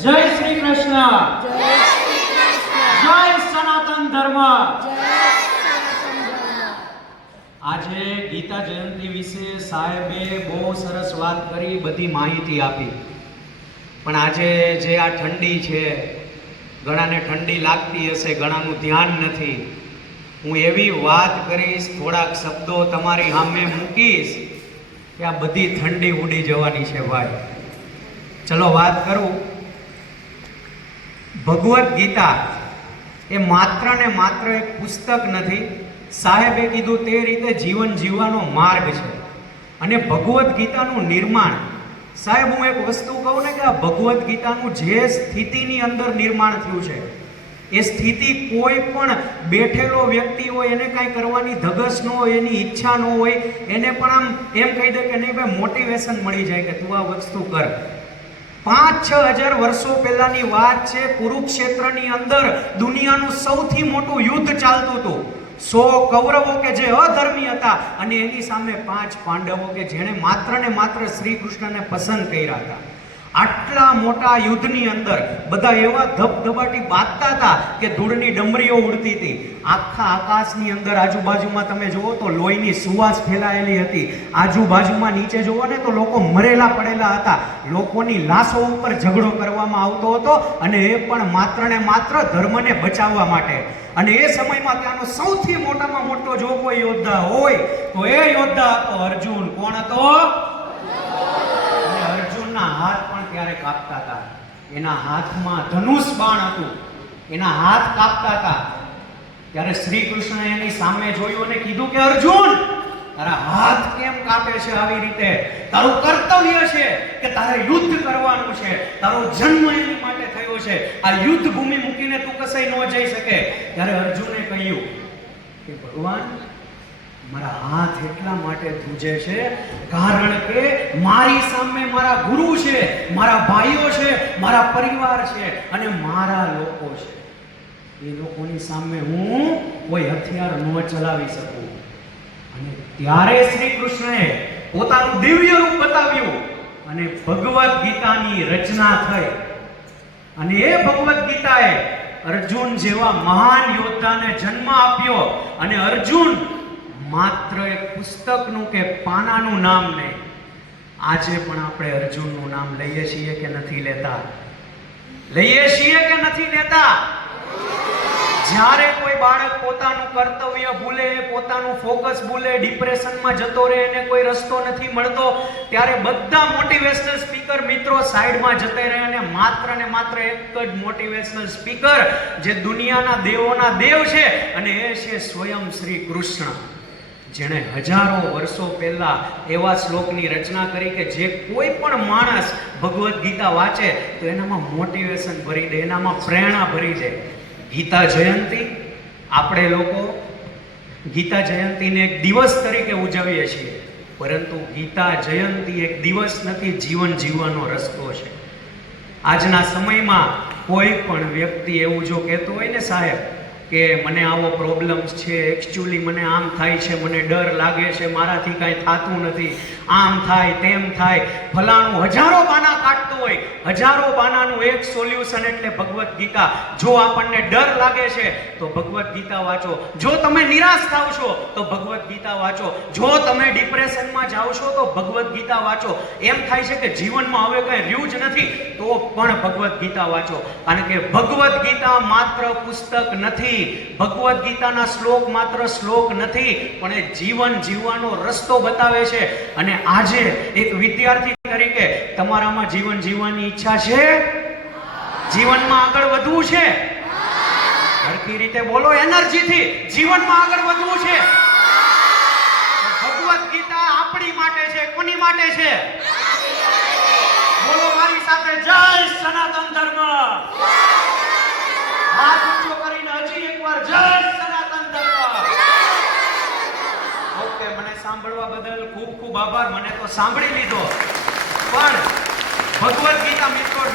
જય શ્રી કૃષ્ણ, જય સનાતન ધર્મ। આજે ગીતા જયંતિ વિશે સાહેબે બહુ સરસ વાત કરી, બધી માહિતી આપી। પણ આજે જે આ ઠંડી છે, ઘણાને ઠંડી લાગતી હશે, ઘણાનું ધ્યાન નથી। હું એવી વાત કરીશ, થોડાક શબ્દો તમારી સામે મૂકીશ કે આ બધી ઠંડી ઉડી જવાની છે ભાઈ। ચલો વાત કરું। ભગવદ્ ગીતા એ માત્ર ને માત્ર એક પુસ્તક નથી, સાહેબે કીધું તે રીતે જીવન જીવવાનો માર્ગ છે। અને ભગવદ્ ગીતાનું નિર્માણ, સાહેબ હું એક વસ્તુ કહું ને કે આ ભગવદ્ ગીતાનું જે સ્થિતિની અંદર નિર્માણ થયું છે, એ સ્થિતિ કોઈ પણ બેઠેલો વ્યક્તિ હોય એને કાંઈ કરવાની ધગશ ન હોય, એની ઈચ્છા ન હોય, એને પણ આમ એમ કહી દે કે નહીં ભાઈ મોટિવેશન મળી જાય કે તું આ વસ્તુ કર। 5-6 હજાર વર્ષો પહેલાની વાત છે। કુરુક્ષેત્રની અંદર દુનિયાનું સૌથી મોટું યુદ્ધ ચાલતું હતું। 100 કૌરવો કે જે અધર્મી હતા અને એની સામે 5 પાંડવો કે જેણે માત્ર ને માત્ર શ્રી કૃષ્ણને પસંદ કર્યા હતા। આટલા મોટા યુદ્ધની અંદર બધા એવા ધબધબાટી બાંધતા હતા કે ધૂળની ડમરીઓ ઉડતી હતી। આખા આકાશની અંદર આજુબાજુમાં તમે જુઓ તો લોહીની સુવાસ ફેલાયેલી હતી। આજુબાજુમાં નીચે જુઓ ને તો લોકો મરેલા પડેલા હતા। લોકોની લાશો ઉપર ઝઘડો કરવામાં આવતો હતો અને એ પણ માત્ર ને માત્ર ધર્મને બચાવવા માટે। અને એ સમયમાં ત્યાંનો સૌથી મોટામાં મોટો જો કોઈ યોદ્ધા હોય તો એ યોદ્ધા હતો અર્જુન। કોણ હતો? અર્જુનના હાથ પણ ત્યારે કાપતા હતા। એના હાથમાં ધનુષ બાણ હતું, એના હાથ કાપતા હતા। ત્યારે શ્રી કૃષ્ણ એની સામે જોયું અને કીધું કે અર્જુન, તારા હાથ કેમ કાપે છે આવી રીતે? તારું કર્તવ્ય છે કે તારે યુદ્ધ કરવાનું છે, તારો જન્મ એની માટે થયો છે। આ યુદ્ધ ભૂમિ મૂકીને તું કસાઈ ન જઈ શકે। ત્યારે અર્જુને કહ્યું કે ભગવાન, મારા હાથ એટલા માટે ધ્રુજે છે કારણ કે મારી સામે મારા ગુરુ છે, મારા ભાઈઓ છે, મારા પરિવાર છે અને મારા લોકો છે। એ લોકોની સામે હું કોઈ હથિયાર ન ચલાવી શકું। અને ત્યારે શ્રી કૃષ્ણએ પોતાનું દિવ્ય રૂપ બતાવ્યું અને ભગવદ્ ગીતાની રચના થઈ। અને એ ભગવદ્ ગીતાએ અર્જુન જેવા મહાન યોદ્ધાને જન્મ આપ્યો। અને અર્જુન માત્ર એક પુસ્તકનું કે પાનાનું નામ નહીં, આજે પણ આપણે અર્જુનનું નામ લઈએ છીએ કે નથી લેતા? લઈએ છીએ કે નથી લેતા? જ્યારે કોઈ બાળક પોતાનું કર્તવ્ય ભૂલે, પોતાનું ફોકસ ભૂલે, ડિપ્રેશનમાં જતો રહે, એને કોઈ રસ્તો નથી મળતો, ત્યારે બધા મોટિવેશનલ સ્પીકર મિત્રો સાઈડમાં જતા રહે અને માત્ર ને માત્ર એક જ મોટિવેશનલ સ્પીકર જે દુનિયાના દેવોના દેવ છે અને એ છે સ્વયં શ્રી કૃષ્ણ, જેણે હજારો વર્ષો પહેલા એવા શ્લોકની રચના કરી કે જે કોઈ પણ માણસ ભગવદ્ ગીતા વાંચે તો એનામાં મોટિવેશન ભરી દે, એનામાં પ્રેરણા ભરી દે। ગીતા જયંતિ, આપણે લોકો ગીતા જયંતિને એક દિવસ તરીકે ઉજવીએ છીએ, પરંતુ ગીતા જયંતિ એક દિવસ નથી, જીવન જીવવાનો રસ્તો છે। આજના સમયમાં કોઈ પણ વ્યક્તિ એવું જો કહેતો હોય ને સાહેબ કે મને આવો પ્રોબ્લેમ્સ છે, એકચ્યુઅલી મને આમ થાય છે, મને ડર લાગે છે, મારાથી કાંઈ થતું નથી, આમ થાય તેમ થાય, ફલાણું હજારો બાના કાઢતો હોય, હજારો બાનાનું એક સોલ્યુશન એટલે ભગવદ્ ગીતા। જો આપણને ડર લાગે છે તો ભગવદ્ ગીતા વાંચો, જો તમે નિરાશ થાવ છો તો ભગવદ્ ગીતા વાંચો, જો તમે ડિપ્રેશનમાં જાઓ છો તો ભગવદ્ ગીતા વાંચો, એમ થાય છે કે જીવનમાં હવે કંઈ રહ્યું જ નથી તો પણ ભગવદ્ ગીતા વાંચો। કારણ કે ભગવદ્ ગીતા માત્ર પુસ્તક નથી, ભગવદ્ ગીતાના શ્લોક માત્ર શ્લોક નથી, પણ એ જીવન જીવવાનો રસ્તો બતાવે છે। અને આજે એક વિદ્યાર્થી તરીકે તમારામાં જીવન જીવવાની ઈચ્છા છે? જીવનમાં આગળ વધવું છે? સરખી રીતે બોલો, એનર્જીથી જીવનમાં આગળ વધવું છે? ભગવદ્ ગીતા આપણી માટે છે, કોની માટે છે? બોલો મારી સાથે, જય સનાતન ધર્મ। હાથ ઊંચો કરીને હજી એકવાર જય સનાતન ધર્મ। ઓકે, મને સાંભળવા બદલ ખૂબ ખૂબ આભાર। મને તો સાંભળી લીધો, પણ ભગવદ્ ગીતા મિત્રો